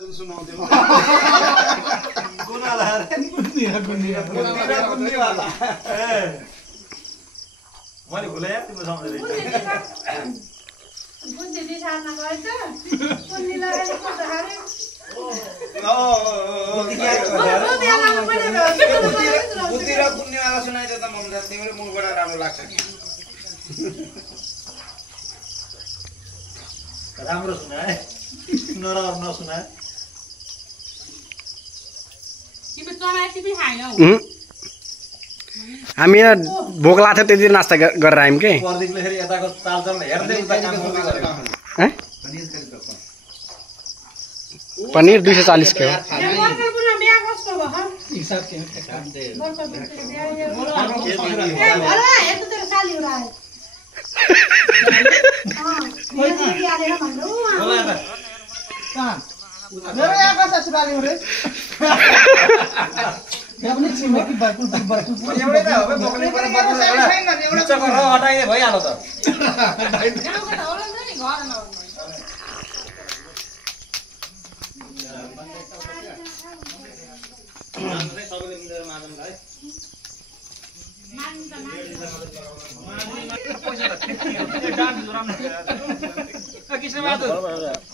सुनाउँथ्यो मैले भुले तिम्रो सम्झेर बुद्धि र पुण्यवाला सुनाइदियो त ममता तिम्रो मुखबाट राम्रो लाग्छ राम्रो सुनाए नराम्रो नसुनाए हामी भोक लाग्थ्यो त्यति नास्ता गरेर आयौँ के प्रदीपले फेरि यताको चालचलन हेर्दै उता काम गर्दै गरेको पनिर 240 के हो मेरो यहाँ ससुराली हो रे यहाँ पनि छिमेकी बाइकुल एउटै त हो बे बोक्ने पर बदला एउटा चक्कर हटाइए भइहाल्यो त सबैले मिलेर माजौँ ल है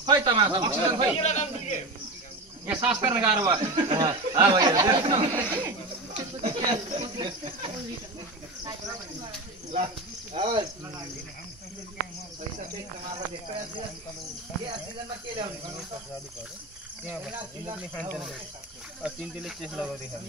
खै तमासा अक्सिजन खै यहाँ सास फेर्न गाह्रो भयो तिनले चेस लगाउँदै खानु